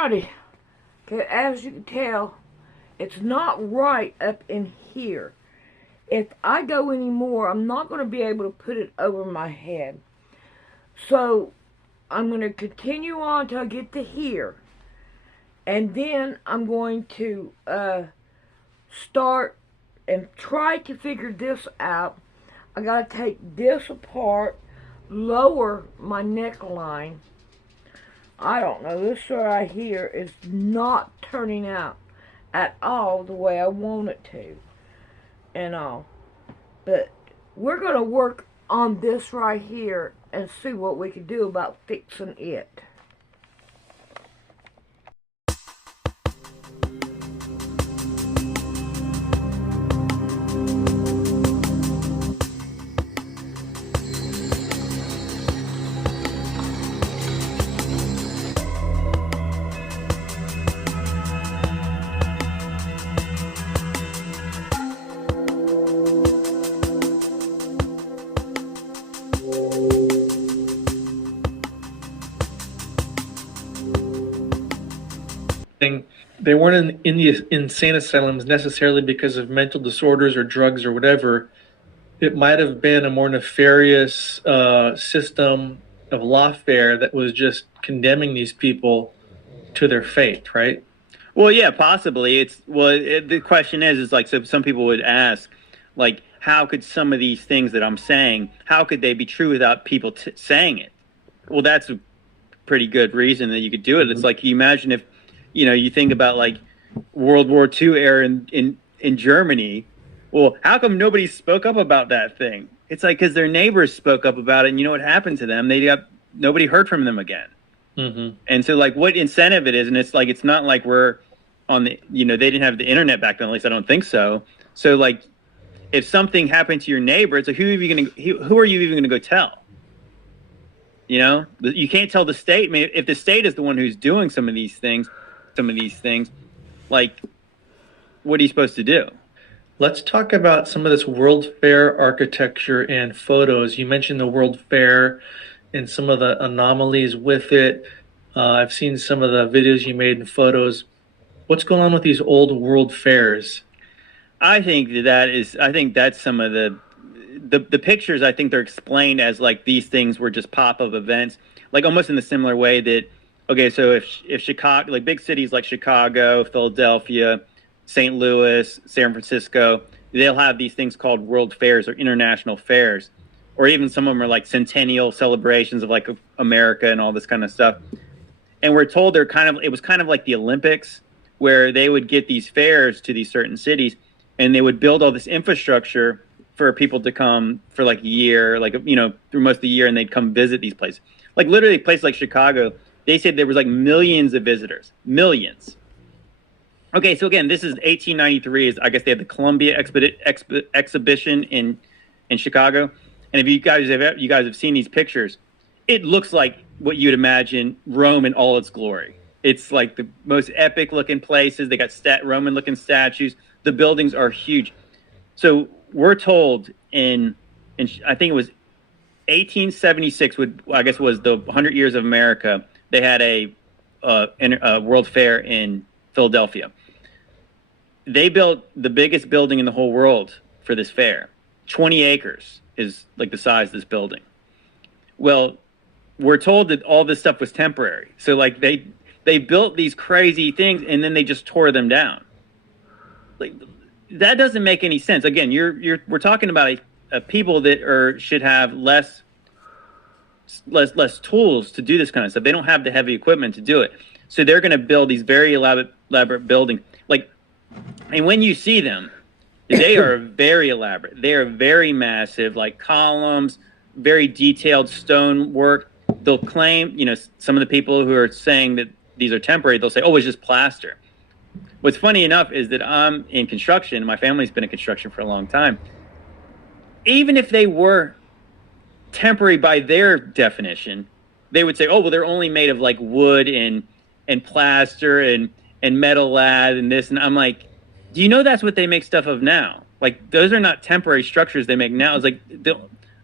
Alrighty, as you can tell, it's not right up in here. If I go any more, I'm not going to be able to put it over my head. So, I'm going to continue on till I get to here. And then I'm going to start and try to figure this out. I got to take this apart, lower my neckline. I don't know, this right here is not turning out at all the way I want it to. And all. But we're going to work on this right here and see what we can do about fixing it. They weren't in the insane asylums necessarily because of mental disorders or drugs or whatever. It might have been a more nefarious system of lawfare that was just condemning these people to their fate, right? Well, yeah, possibly. The question is like, so some people would ask, like, how could some of these things that I'm saying, how could they be true without people saying it? Well, that's a pretty good reason that you could do it. It's like, you imagine if, you think about like World War II era in Germany. Well, how come nobody spoke up about that thing? It's like, because their neighbors spoke up about it, and you know what happened to them? Nobody heard from them again. Mm-hmm. And so, like, what incentive it is, and it's like, it's not like we're on the, they didn't have the internet back then, at least I don't think so. So, like, if something happened to your neighbor, it's like, who are you even going to go tell? You can't tell the state. I mean, if the state is the one who's doing some of these things, like, what are you supposed to do? Let's talk about some of this World Fair architecture and photos. You mentioned the World Fair and some of the anomalies with it. I've seen some of the videos you made and photos. What's going on with these old World Fairs? I think that's some of the pictures. I think they're explained as like these things were just pop-up events, like almost in the similar way that, okay, so if Chicago, like big cities like Chicago, Philadelphia, St. Louis, San Francisco, they'll have these things called world fairs or international fairs, or even some of them are like centennial celebrations of like America and all this kind of stuff. And we're told it was kind of like the Olympics, where they would get these fairs to these certain cities, and they would build all this infrastructure for people to come for like a year, like, through most of the year, and they'd come visit these places. Like literally a place like Chicago, they said there was like millions of visitors, millions. Okay, so again, this is 1893. I guess they had the Columbia exhibition in Chicago, and if you guys have seen these pictures, it looks like what you'd imagine Rome in all its glory. It's like the most epic looking places. They got Roman looking statues. The buildings are huge. So we're told in I think it was 1876, was the 100 years of America. They had a World Fair in Philadelphia. They built the biggest building in the whole world for this fair. 20 acres is like the size of this building. Well, we're told that all this stuff was temporary. So like they built these crazy things and then they just tore them down. Like, that doesn't make any sense. Again, we're talking about a people that should have less tools to do this kind of stuff. They don't have the heavy equipment to do it. So they're going to build these very elaborate buildings. Like, and when you see them, they are very elaborate. They are very massive, like columns, very detailed stone work. They'll claim, some of the people who are saying that these are temporary, they'll say, oh, it's just plaster. What's funny enough is that I'm in construction. My family's been in construction for a long time. Even if they were temporary by their definition, they would say, oh, well, they're only made of like wood and plaster and metal lad and this. And I'm like, do you know that's what they make stuff of now? Like, those are not temporary structures they make now. It's like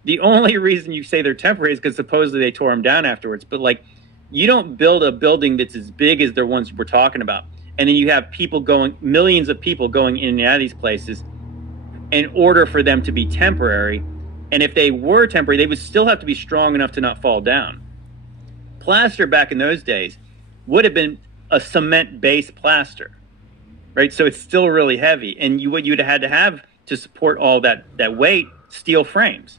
the only reason you say they're temporary is because supposedly they tore them down afterwards. But like, You don't build a building that's as big as the ones we're talking about, and then you have people going, millions of people going in and out of these places in order for them to be temporary. And if they were temporary, they would still have to be strong enough to not fall down. Plaster back in those days would have been a cement-based plaster, right? So it's still really heavy. And what you'd have had to have to support all that weight, steel frames.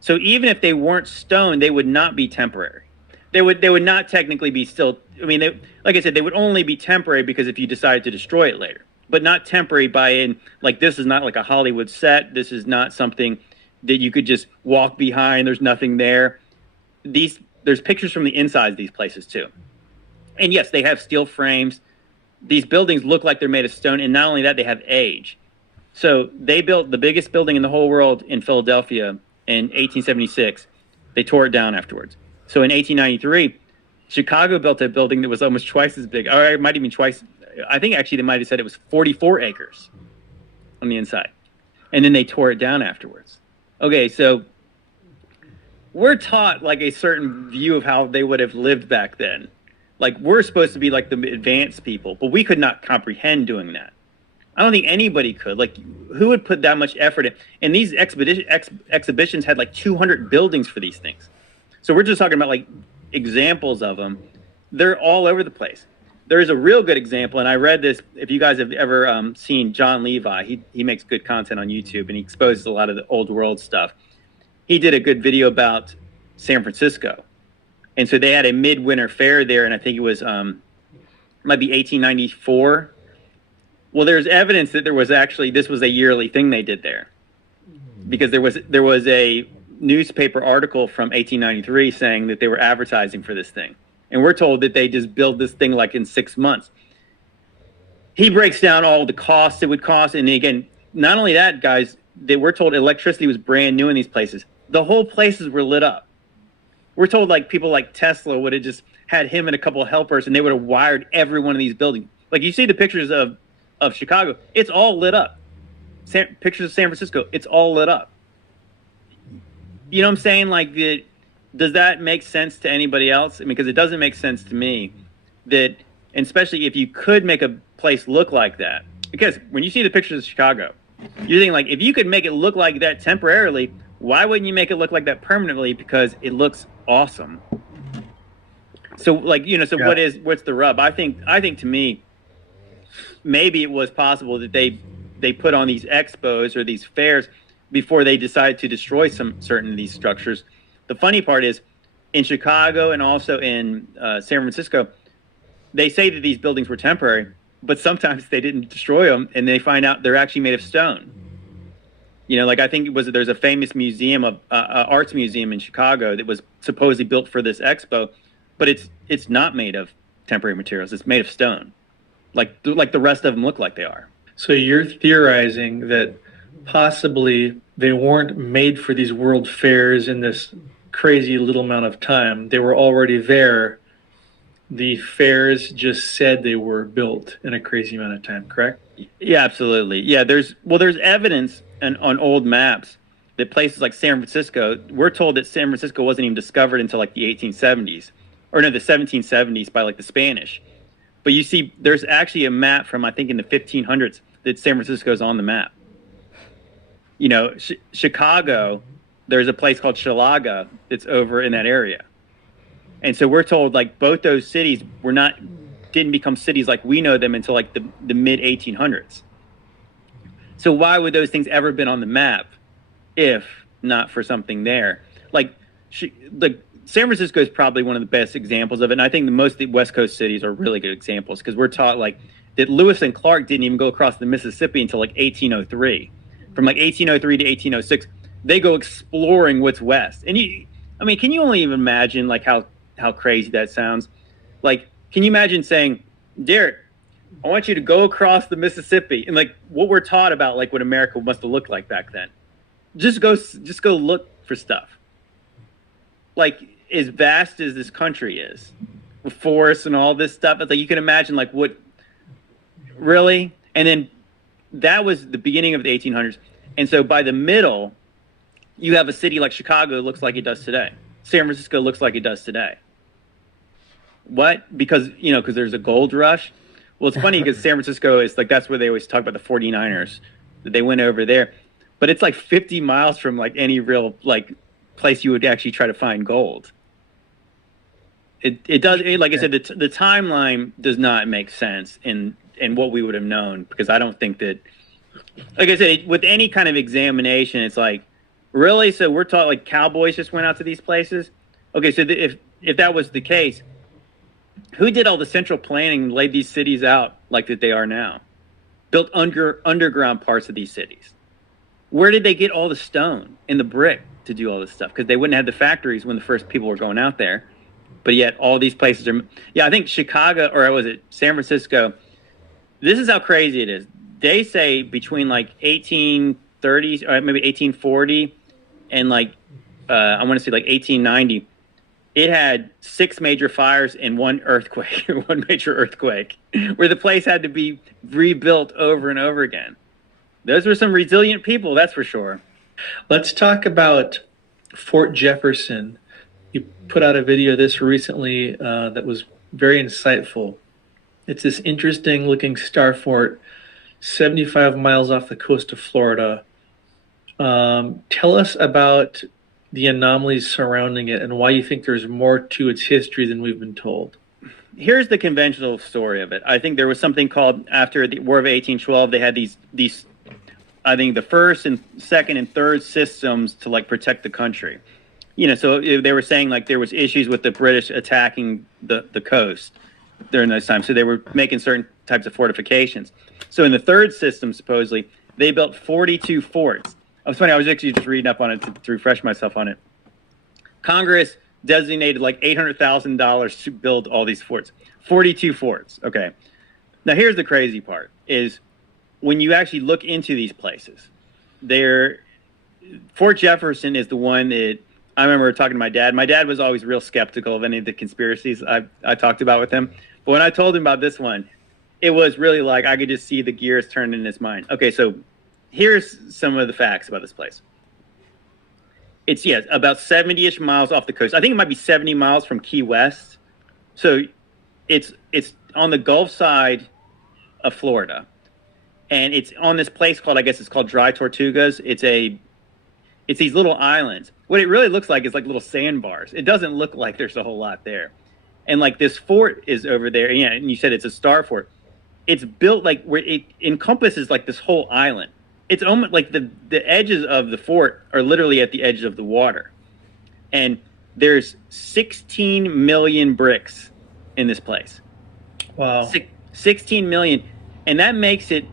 So even if they weren't stone, they would not be temporary. They would not technically be still, I mean, like I said, they would only be temporary because if you decided to destroy it later. But not temporary like this is not like a Hollywood set. This is not something that you could just walk behind. There's nothing there. There's pictures from the inside of these places too. And yes, they have steel frames. These buildings look like they're made of stone. And not only that, they have age. So they built the biggest building in the whole world in Philadelphia in 1876. They tore it down afterwards. So in 1893, Chicago built a building that was almost twice as big. Or it might even twice. I think actually they might have said it was 44 acres on the inside. And then they tore it down afterwards. Okay, so we're taught like a certain view of how they would have lived back then. Like we're supposed to be like the advanced people, but we could not comprehend doing that. I don't think anybody could. Like who would put that much effort in? And these exhibitions had like 200 buildings for these things. So we're just talking about like examples of them. They're all over the place. There is a real good example, and I read this. If you guys have ever seen John Levi, he makes good content on YouTube, and he exposes a lot of the old world stuff. He did a good video about San Francisco, and so they had a midwinter fair there, and I think it was might be 1894. Well, there's evidence that there was actually this was a yearly thing they did there, because there was a newspaper article from 1893 saying that they were advertising for this thing. And we're told that they just build this thing like in 6 months. He breaks down all the costs it would cost. And again, not only that, guys, they were told electricity was brand new in these places. The whole places were lit up. We're told like people like Tesla would have just had him and a couple of helpers and they would have wired every one of these buildings. Like you see the pictures of Chicago, it's all lit up. Pictures of San Francisco, it's all lit up. You know what I'm saying? Like does that make sense to anybody else? I mean, because it doesn't make sense to me that, and especially if you could make a place look like that. Because when you see the pictures of Chicago, you're thinking like, if you could make it look like that temporarily, why wouldn't you make it look like that permanently? Because it looks awesome. So like, you know, so yeah. What's the rub? I think to me, maybe it was possible that they put on these expos or these fairs before they decided to destroy some certain of these structures. The funny part is, in Chicago and also in San Francisco, they say that these buildings were temporary, but sometimes they didn't destroy them, and they find out they're actually made of stone. You know, like I think there's a famous museum, arts museum in Chicago that was supposedly built for this expo, but it's not made of temporary materials. It's made of stone, like the rest of them look like they are. So you're theorizing that possibly they weren't made for these world fairs in this crazy little amount of time. They were already there. The fairs just said they were built in a crazy amount of time, correct? Yeah, absolutely. Yeah, there's evidence on old maps that places like San Francisco, we're told that San Francisco wasn't even discovered until like the 1870s, or no, the 1770s by like the Spanish. But you see, there's actually a map from, I think, in the 1500s that San Francisco's on the map. You know, Chicago, there's a place called Chilaga that's over in that area. And so we're told like both those cities didn't become cities like we know them until like the mid 1800s. So why would those things ever been on the map if not for something there? Like San Francisco is probably one of the best examples of it. And I think most of the West Coast cities are really good examples because we're taught like that Lewis and Clark didn't even go across the Mississippi until like 1803. From like 1803 to 1806, they go exploring what's west. And can you only even imagine like how crazy that sounds? Like, can you imagine saying, Derek, I want you to go across the Mississippi, and like what we're taught about like what America must have looked like back then. Just go look for stuff. Like as vast as this country is, with forests and all this stuff, it's like you can imagine like what really, and then that was the beginning of the 1800s. And so by the middle, you have a city like Chicago that looks like it does today. San Francisco looks like it does today. what? Because, because there's a gold rush. Well, it's funny because San Francisco is like, that's where they always talk about the 49ers, that they went over there. But it's like 50 miles from like any real like place you would actually try to find gold. It does, like I said, the timeline does not make sense in what we would have known, because I don't think that, like I said, with any kind of examination, it's like, really? So we're taught like cowboys just went out to these places? Okay, so if that was the case, who did all the central planning and laid these cities out like that they are now? Built underground parts of these cities. Where did they get all the stone and the brick to do all this stuff? Because they wouldn't have the factories when the first people were going out there. But yet all these places are... Yeah, I think Chicago, or was it San Francisco? This is how crazy it is. They say between like 1830s, or maybe 1840, and like, I want to say like 1890, it had 6 major fires and 1 earthquake, one major earthquake, where the place had to be rebuilt over and over again. Those were some resilient people, that's for sure. Let's talk about Fort Jefferson. You put out a video of this recently that was very insightful. It's this interesting looking star fort, 75 miles off the coast of Florida. Tell us about the anomalies surrounding it and why you think there's more to its history than we've been told. Here's the conventional story of it. I think there was something called, after the War of 1812, they had these I think the first and second and third systems to like protect the country. So they were saying like there was issues with the British attacking the coast during those times. So they were making certain types of fortifications. So in the third system, supposedly, they built 42 forts. It was funny, I was actually just reading up on it to refresh myself on it. Congress designated like $800,000 to build all these forts. 42 forts, okay. Now here's the crazy part, is when you actually look into these places, Fort Jefferson is the one that I remember talking to my dad. My dad was always real skeptical of any of the conspiracies I talked about with him. But when I told him about this one, it was really like I could just see the gears turn in his mind. Okay, so here's some of the facts about this place. It's, about 70-ish miles off the coast. I think it might be 70 miles from Key West. So it's on the Gulf side of Florida. And it's on this place called, I guess it's called Dry Tortugas. It's these little islands. What it really looks like is like little sandbars. It doesn't look like there's a whole lot there. And like this fort is over there. And you said it's a star fort. It's built like where it encompasses like this whole island. It's almost like the edges of the fort are literally at the edge of the water. And there's 16 million bricks in this place. Wow. 16 million. And that makes it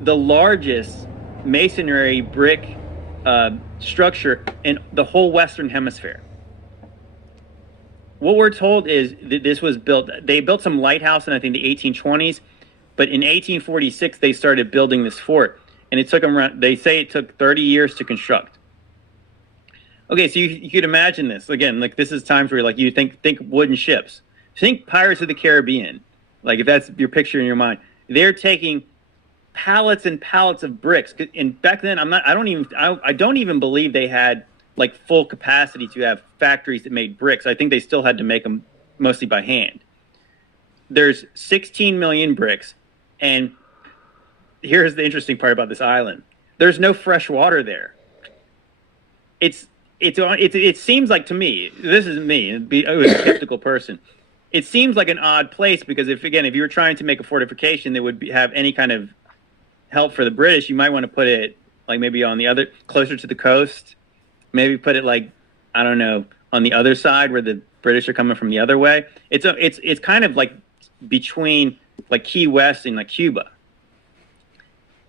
the largest masonry brick structure in the whole Western Hemisphere. What we're told is that this was built, they built some lighthouse in I think the 1820s, but in 1846 they started building this fort, and it took them around, they say it took 30 years to construct. Okay, so you could imagine this again, like this is times where like you think wooden ships, think Pirates of the Caribbean, like if that's your picture in your mind, they're taking pallets and pallets of bricks. And back then, I don't even believe they had like full capacity to have factories that made bricks. I think they still had to make them mostly by hand. There's 16 million bricks, and here's the interesting part about this island: there's no fresh water there. It seems like, to me, this is me, a skeptical person. It seems like an odd place because if you were trying to make a fortification that would have any kind of help for the British, you might want to put it like maybe on the other, closer to the coast. Maybe put it like, I don't know, on the other side where the British are coming from the other way. It's kind of like between like Key West and like Cuba.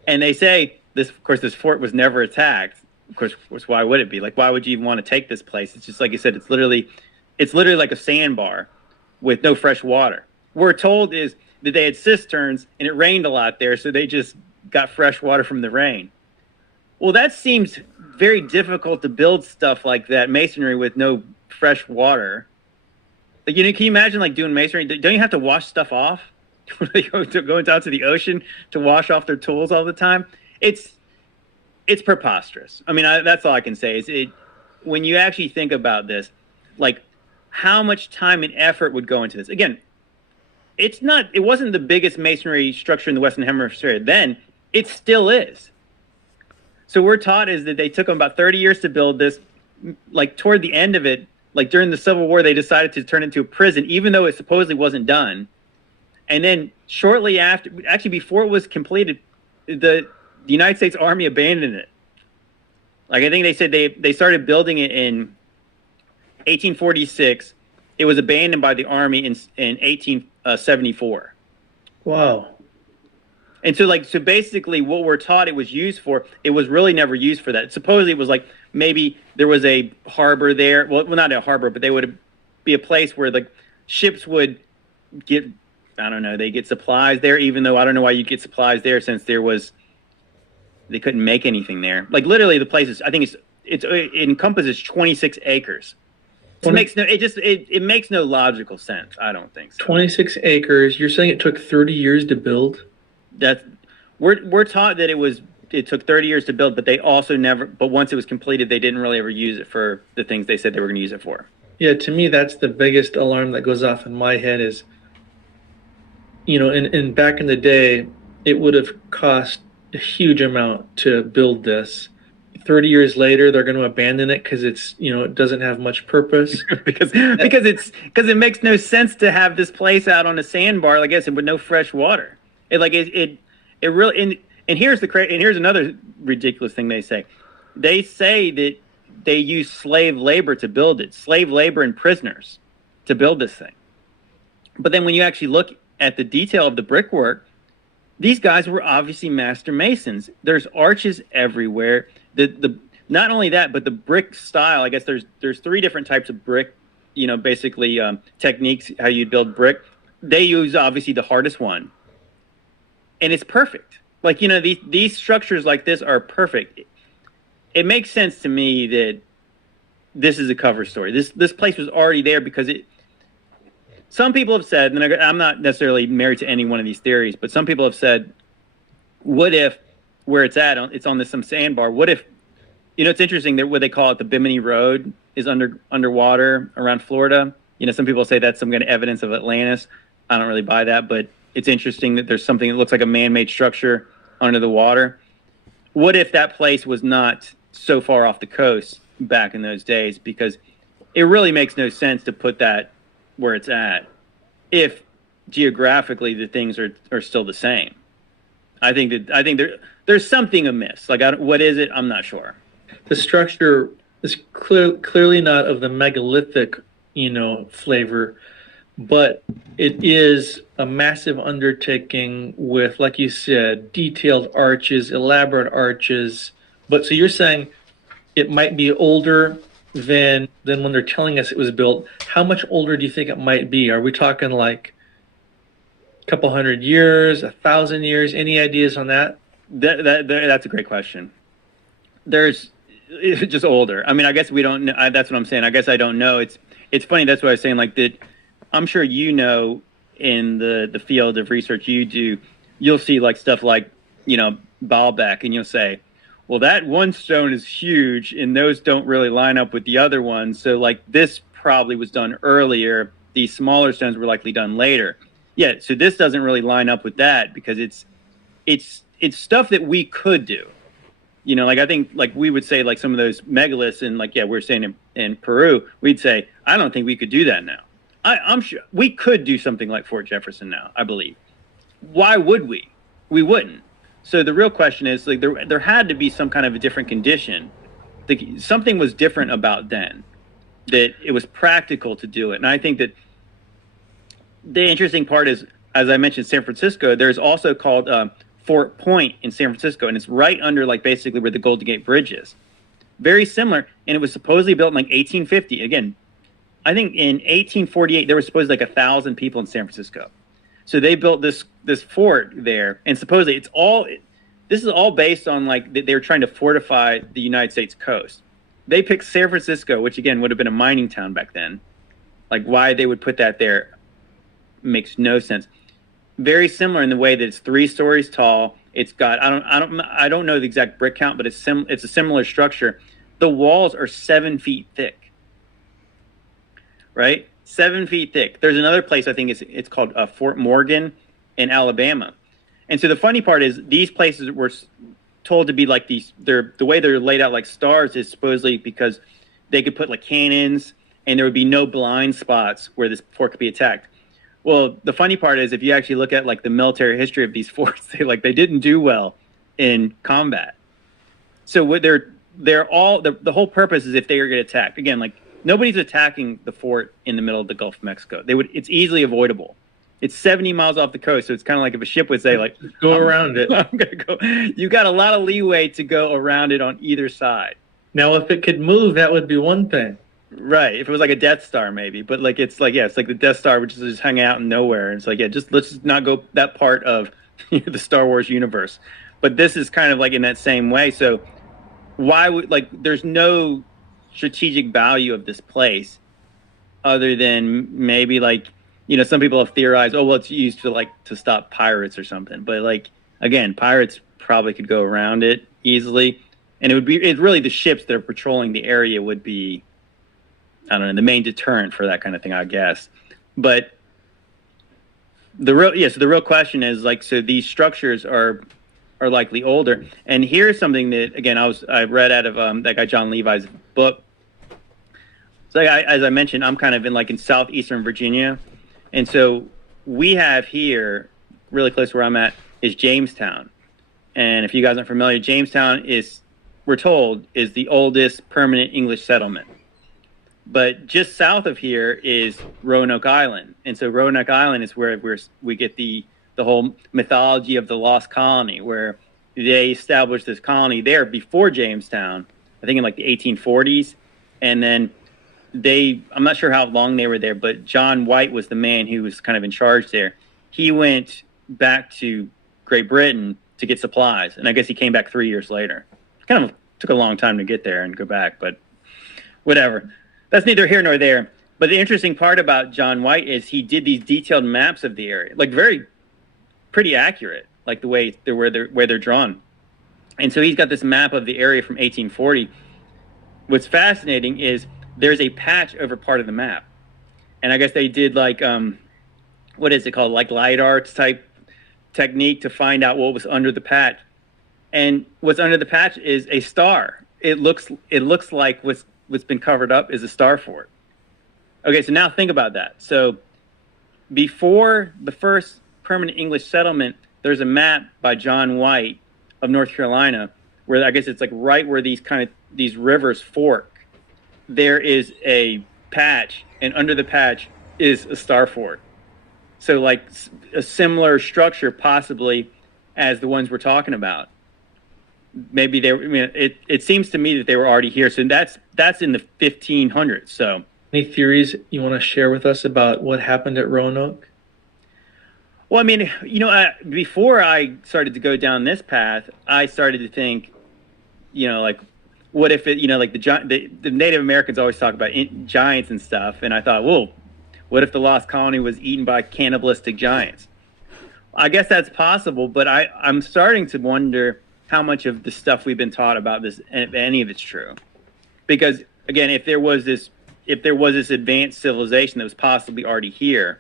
And they say this, of course, this fort was never attacked. Of course, why would it be? Like, why would you even want to take this place? It's just like you said, it's literally like a sandbar with no fresh water. What we're told is that they had cisterns and it rained a lot there, so they just got fresh water from the rain. Well, that seems very difficult to build stuff like that, masonry, with no fresh water. Like, can you imagine like doing masonry? Don't you have to wash stuff off? They go down to the ocean to wash off their tools all the time? It's preposterous. I mean, that's all I can say. When you actually think about this, like, how much time and effort would go into this. Again, it wasn't the biggest masonry structure in the Western Hemisphere then. It still is. So we're taught is that they took them about 30 years to build this. Like toward the end of it, like during the Civil War, they decided to turn it into a prison, even though it supposedly wasn't done. And then shortly after, actually before it was completed, the United States Army abandoned it. Like I think they said they started building it in 1846. It was abandoned by the Army in 1874. Wow. And so basically what we're taught it was used for, it was really never used for that. Supposedly it was like maybe there was a harbor there. Well, not a harbor, but they would be a place where the ships would get, I don't know, they get supplies there, even though I don't know why you'd get supplies there since they couldn't make anything there. Like literally the place is, I think it encompasses 26 acres. It makes no logical sense. I don't think so. 26 acres. You're saying it took 30 years to build? We're taught that it took 30 years to build, but they also but once it was completed, they didn't really ever use it for the things they said they were going to use it for. Yeah, to me, that's the biggest alarm that goes off in my head is, in back in the day, it would have cost a huge amount to build this. 30 years later, they're going to abandon it because it's, it doesn't have much purpose. because it makes no sense to have this place out on a sandbar, like I said, with no fresh water. It really, and here's another ridiculous thing they say. They say that they use slave labor to build it, slave labor and prisoners to build this thing. But then when you actually look at the detail of the brickwork, these guys were obviously master masons. There's arches everywhere. Not only that, but the brick style. I guess there's three different types of brick. Basically techniques how you build brick. They use obviously the hardest one, and it's perfect. Like these structures like this are perfect. It makes sense to me that this is a cover story. This place was already there because it. Some people have said, and I'm not necessarily married to any one of these theories, but some people have said, what if where it's at, it's on some sandbar, what if, it's interesting that what they call it, the Bimini Road, is underwater around Florida. Some people say that's some kind of evidence of Atlantis. I don't really buy that, but it's interesting that there's something that looks like a man-made structure under the water. What if that place was not so far off the coast back in those days? Because it really makes no sense to put that where it's at if geographically the things are still the same. I think there's something amiss. What is it? I'm not sure. The structure is clearly not of the megalithic, flavor, but it is a massive undertaking with, like you said, detailed arches, elaborate arches. But so you're saying it might be older than when they're telling us it was built. How much older do you think it might be? Are we talking like a couple 100 years, 1,000 years? Any ideas on that? That's a great question. It's just older. I mean, I guess we don't know. That's what I'm saying. I guess I don't know. It's funny. That's what I was saying. Like that, I'm sure in the field of research you do, you'll see like stuff like Baalbek, and you'll say, well, that one stone is huge, and those don't really line up with the other ones. So, like, this probably was done earlier. These smaller stones were likely done later. Yeah, so this doesn't really line up with that because it's stuff that we could do. I think, like, we would say, like, some of those megaliths, and, like, yeah, we're saying in Peru, we'd say, I don't think we could do that now. I'm sure we could do something like Fort Jefferson now, I believe. Why would we? We wouldn't. So the real question is, like, there had to be some kind of a different condition. Something was different about then, that it was practical to do it. And I think that the interesting part is, as I mentioned, San Francisco, there's also called Fort Point in San Francisco, and it's right under, like, basically where the Golden Gate Bridge is. Very similar, and it was supposedly built in, like, 1850. Again, I think in 1848, there were supposedly, like, 1,000 people in San Francisco. So they built this fort there, and supposedly this is all based on, like, they were trying to fortify the United States coast. They picked San Francisco, which again would have been a mining town back then. Like, why they would put that there makes no sense. Very similar in the way that it's 3 stories tall. It's got I don't know the exact brick count, but it's a similar structure. The walls are 7 feet thick. right? 7 feet thick. There's another place, I think it's called Fort Morgan in Alabama. And so the funny part is these places were told to be like these, the way they're laid out like stars is supposedly because they could put like cannons and there would be no blind spots where this fort could be attacked. Well, the funny part is if you actually look at like the military history of these forts, they didn't do well in combat. So what they're all the whole purpose is if they are get attacked again, like nobody's attacking the fort in the middle of the Gulf of Mexico. It's easily avoidable. It's 70 miles off the coast, so it's kind of like if a ship would say, like, go around it. I'm gonna go. You got a lot of leeway to go around it on either side. Now, if it could move, that would be one thing. Right. If it was like a Death Star, maybe. But like it's like the Death Star, which is just hanging out in nowhere. And it's like, let's just not go that part of the Star Wars universe. But this is kind of like in that same way. So why would there's no strategic value of this place other than maybe some people have theorized, oh well, it's used to stop pirates or something. But again, pirates probably could go around it easily, and it's really the ships that are patrolling the area would be, I don't know, the main deterrent for that kind of thing, I guess. But the real question is so these structures are likely older. And here's something that again I read out of that guy John Levi's book. So as I mentioned, I'm kind of in southeastern Virginia, and so we have here, really close to where I'm at, is Jamestown. And if you guys aren't familiar, Jamestown we're told, is the oldest permanent English settlement. But just south of here is Roanoke Island. And so Roanoke Island is where we get the whole mythology of the lost colony, where they established this colony there before Jamestown, I think in the 1840s. And then I'm not sure how long they were there, but John White was the man who was kind of in charge there. He went back to Great Britain to get supplies, and I guess he came back 3 years later. Kind of took a long time to get there and go back, but whatever. That's neither here nor there. But the interesting part about John White is he did these detailed maps of the area, pretty accurate, the way they're drawn. And so he's got this map of the area from 1840. What's fascinating is there's a patch over part of the map, and I guess they did what is it called, LiDAR type technique to find out what was under the patch. And what's under the patch is a star. It looks like what's been covered up is a star fort. Okay, so now think about that. So before the first permanent English settlement, there's a map by John White of North Carolina where I guess it's right where these rivers fork. There is a patch, and under the patch is a star fort. So a similar structure possibly as the ones we're talking about. Maybe it seems to me that they were already here. So that's in the 1500s. So any theories you want to share with us about what happened at Roanoke? Well, I mean, before I started to go down this path, I started to think, what if it, the Native Americans always talk about giants and stuff. And I thought, well, what if the lost colony was eaten by cannibalistic giants? I guess that's possible, but I'm starting to wonder how much of the stuff we've been taught about this, if any of it's true. Because again, if there was this advanced civilization that was possibly already here,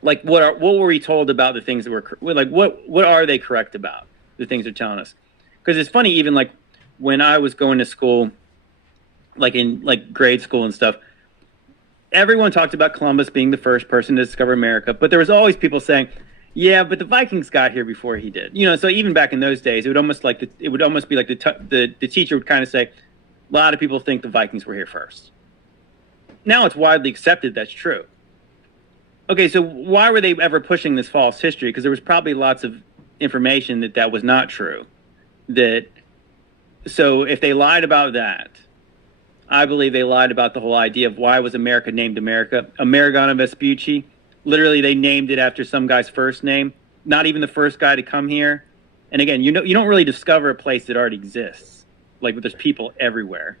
what were we told about the things that were what are they correct about, the things they're telling us? Because it's funny, even when I was going to school, in grade school and stuff, everyone talked about Columbus being the first person to discover America, but there was always people saying, yeah, but the Vikings got here before he did. So even back in those days, it would almost be like the teacher would kind of say, a lot of people think the Vikings were here first. Now it's widely accepted that's true. Okay, so why were they ever pushing this false history? Because there was probably lots of information that was not true. So if they lied about that, I believe they lied about the whole idea of why was America named America. Amerigana Vespucci, literally they named it after some guy's first name, not even the first guy to come here. And again, you don't really discover a place that already exists. There's people everywhere,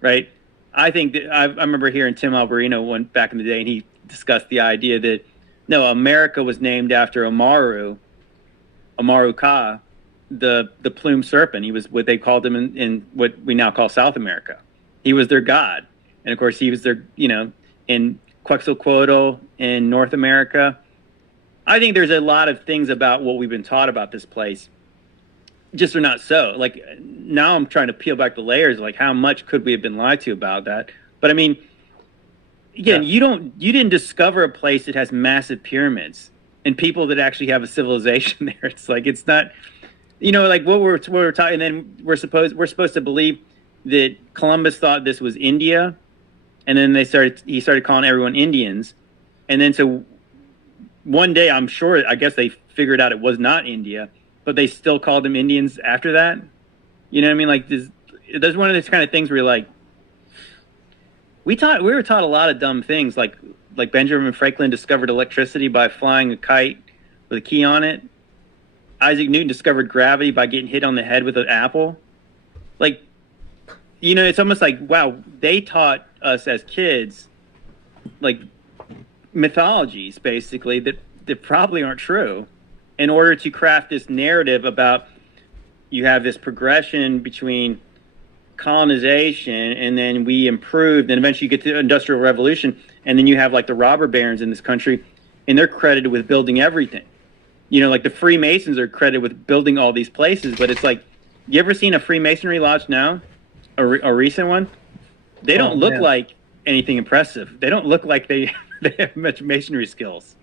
right? I think that I remember hearing Tim Alberino back in the day, and he discussed the idea that no, America was named after Amaru Ka, the plumed serpent. He was what they called him in what we now call South America. He was their god, and of course he was their in Quetzalcoatl in North America. I think there's a lot of things about what we've been taught about this place just are not so. Like, now I'm trying to peel back the layers, like how much could we have been lied to about that? But I mean, again, you didn't discover a place that has massive pyramids and people that actually have a civilization there. It's like, it's not, like what we're talking, and then we're supposed to believe that Columbus thought this was India, and then he started calling everyone Indians, and then so one day, I guess they figured out it was not India, but they still called them Indians after that. You know what I mean? Like, there's one of those kind of things where you're like, we were taught a lot of dumb things, like Benjamin Franklin discovered electricity by flying a kite with a key on it. Isaac Newton discovered gravity by getting hit on the head with an apple. Like, it's almost like, wow, they taught us as kids, like, mythologies, basically, that probably aren't true, in order to craft this narrative about you have this progression between colonization, and then we improved, and eventually you get to the Industrial Revolution, and then you have like the robber barons in this country, and they're credited with building everything. Like the Freemasons are credited with building all these places, but it's like, you ever seen a Freemasonry lodge now? A recent one? They don't look like anything impressive. They don't look like they have much masonry skills.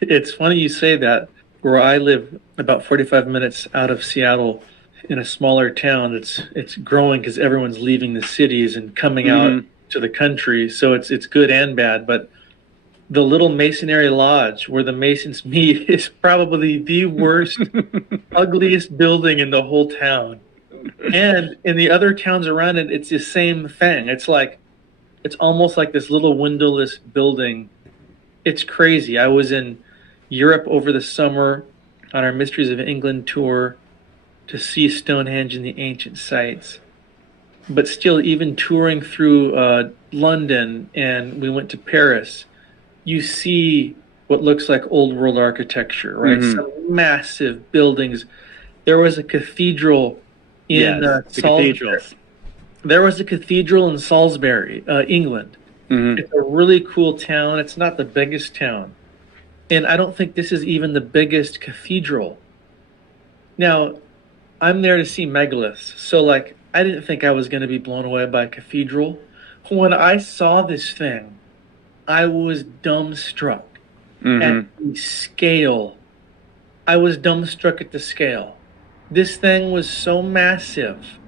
It's funny you say that. Where I live, about 45 minutes out of Seattle, in a smaller town, it's growing because everyone's leaving the cities and coming out to the country. So it's good and bad. But the little masonry lodge where the Masons meet is probably the worst, ugliest building in the whole town. And in the other towns around it, it's the same thing. It's almost like this little windowless building. It's crazy. I was in Europe over the summer on our Mysteries of England tour to see Stonehenge and the ancient sites. But still, even touring through London, and we went to Paris, you see what looks like old world architecture, right? Some massive buildings. There was a cathedral in Salisbury. There was a cathedral in Salisbury, England. It's a really cool town. It's not the biggest town. And I don't think this is even the biggest cathedral. Now, I'm there to see megaliths. So, like, I didn't think I was going to be blown away by a cathedral. When I saw this thing, I was dumbstruck at the scale. I was dumbstruck at the scale. This thing was so massive.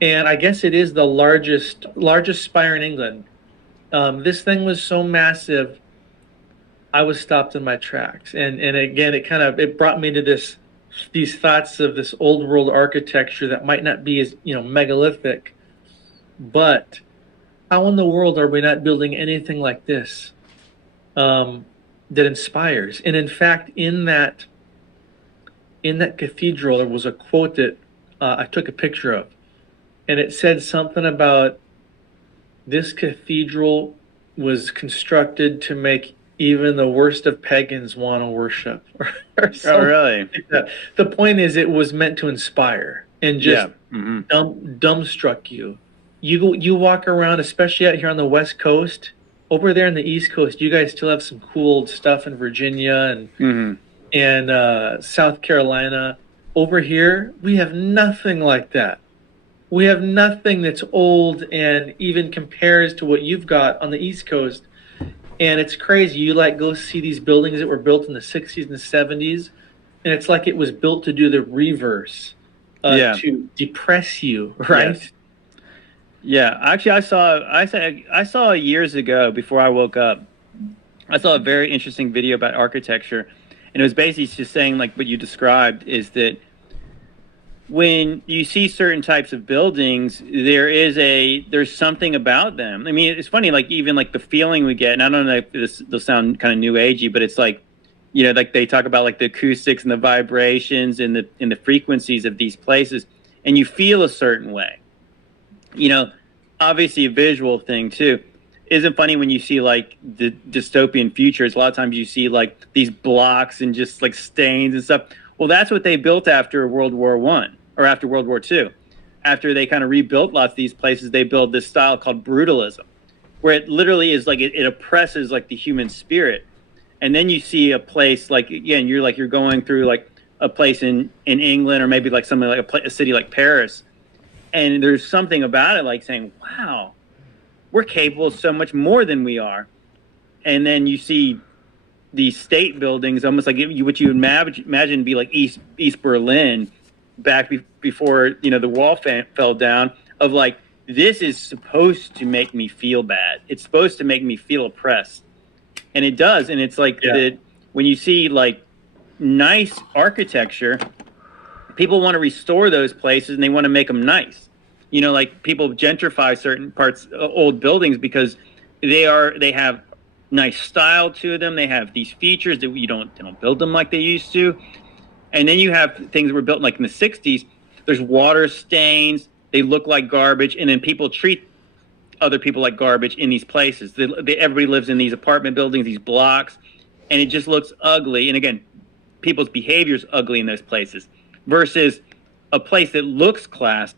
And I guess it is the largest spire in England. This thing was so massive, I was stopped in my tracks. And again, it brought me to these thoughts of this old world architecture that might not be as, megalithic, but how in the world are we not building anything like this that inspires? And in fact, in that cathedral, there was a quote that I took a picture of, and it said something about this cathedral was constructed to make even the worst of pagans want to worship. Or oh, really? Like that. The point is, it was meant to inspire and just dumbstruck you. You walk around, especially out here on the West Coast. Over there on the East Coast, you guys still have some cool stuff in Virginia and South Carolina. Over here, we have nothing like that. We have nothing that's old and even compares to what you've got on the East Coast. And it's crazy. You go see these buildings that were built in the 60s and the 70s, and it's like it was built to do the reverse, to depress you, right? Yes. Yeah, actually, I saw years ago, before I woke up, I saw a very interesting video about architecture, and it was basically just saying, like what you described, is that when you see certain types of buildings, there's something about them. I mean, it's funny, like even like the feeling we get, and I don't know if this will sound kind of new agey, but it's like, like they talk about like the acoustics and the vibrations and the frequencies of these places, and you feel a certain way. Obviously a visual thing too. Isn't funny when you see like the dystopian futures, a lot of times you see like these blocks and just like stains and stuff. Well, that's what they built after World War I or after World War II. After they kind of rebuilt lots of these places, they built this style called brutalism. where it literally is like it oppresses like the human spirit. And then you see a place like, again, you're going through like a place in England, or maybe like something like a city like Paris, and there's something about it like saying, wow, we're capable of so much more than we are. And then you see these state buildings, almost like what you imagine be like East Berlin back before the wall fell down, of like, this is supposed to make me feel bad. It's supposed to make me feel oppressed. And it does. And it's like that when you see like nice architecture, people want to restore those places and they want to make them nice. Like people gentrify certain parts, old buildings, because they have nice style to them. They have these features that they don't build them like they used to. And then you have things that were built like in the 60s. There's water stains. They look like garbage. And then people treat other people like garbage in these places. Everybody lives in these apartment buildings, these blocks, and it just looks ugly. And again, people's behavior is ugly in those places, versus a place that looks class,